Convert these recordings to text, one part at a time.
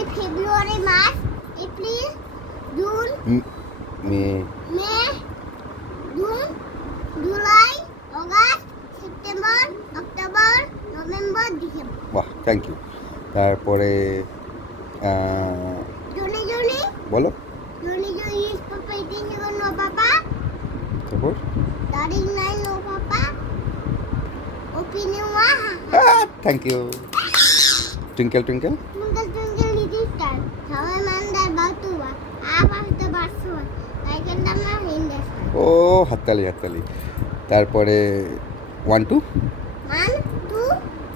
জানুয়ারি February March April June May June July August September October November December. বাহ, thank you. তারপরে Johnny Johnny বলো। Johnny Johnny yes papa eating no papa. তারপর telling নাই no papa. ওপিনিওয়া thank you. Twinkle twinkle Twinkle twinkle little star, how I man that about to work. Up after bus work, I can the man in the sky. ও হাততালি হাততালি। তারপরে 1 2 1, 2,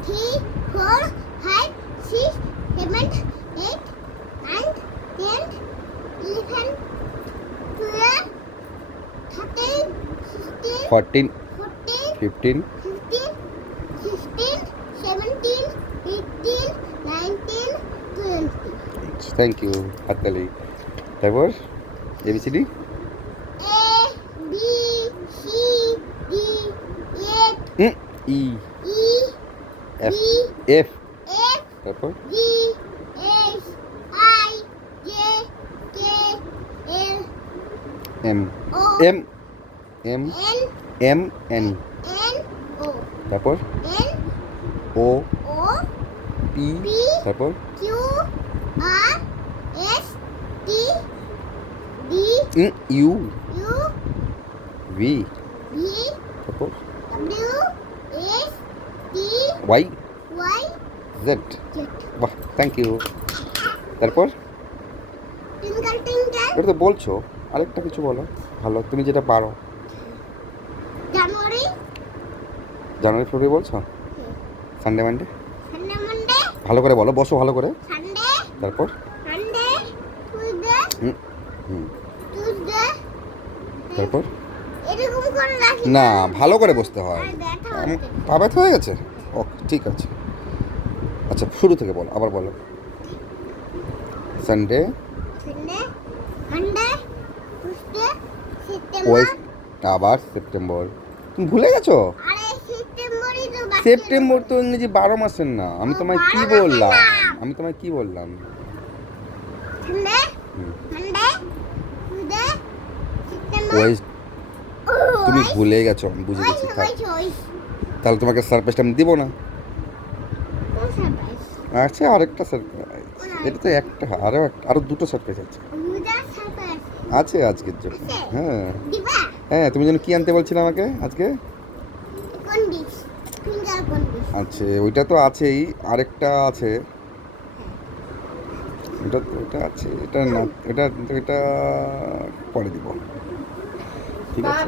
3, 4, 5, 6, 7, 8, 9, 10, 11, 12, 13, 16, 14 14, 15 15, 16, 17, 18, 19, 20. Thank you হাততালি। তারপর A B C D A, B, C, D, E, E E, F B, F F, তারপর G, H, I, J, K, L, M O, M M N, M N N, O, তারপর N, O O, P P, তারপর Q, R, S, T, D, U U, V V, তারপর W, S, T, Y Y, Z. Z. বাহ, thank you. তারপর Twinkle twinkle, এটা তো বলছো, আরেকটা কিছু বলো ভালো, তুমি যেটা পারো। January, জানুয়ারি ফেব্রুয়ারি বলছো, সানডে মানডে Sunday, Monday, ভালো করে বলো, বসো ভালো করে। Sunday, তারপর Monday, Tuesday, হুম হুম Tuesday. তারপর এরকম করে রাখি না, ভালো করে বসতে হয়। আর ব্যথা আম- হচ্ছে। পা ব্যথা হয়ে গেছে? ওকে, ঠিক আছে। আচ্ছা, শুরু থেকে বলো, আবার বলো। সানডে Sunday, Monday, Tuesday, ওয়েস September. আবার সেপ্টেম্বর। তুমি ভুলে গেছো? আরে সেপ্টেম্বরই তো বাকি সেপ্টেম্বর তো ইংরেজি 12 মাসের না। আমি ও, তোমায় কি 12 মাসের বললাম? না। আমি তোমায় কি বললাম? Sunday, হুম, Monday, Tuesday, September. ওয়েস তুমি ভুলে গেছো, আমি বুঝে গেছি। থাক। তাহলে তোমাকে সারপ্রাইজটা আমি দিব না। আচ্ছা, আরেকটা সারপ্রাইজ। এটা তো একটা, আরো দুটো সারপ্রাইজ আছে। আছে আজকের জন্য। হ্যাঁ হ্যাঁ, তুমি যেন কি আনতে বলছিলে আমাকে আজকে? আচ্ছা, ওইটা তো আছেই, আরেকটা আছে। এটা আছে, এটা না, এটা পরে দিব। ঠিক আছে।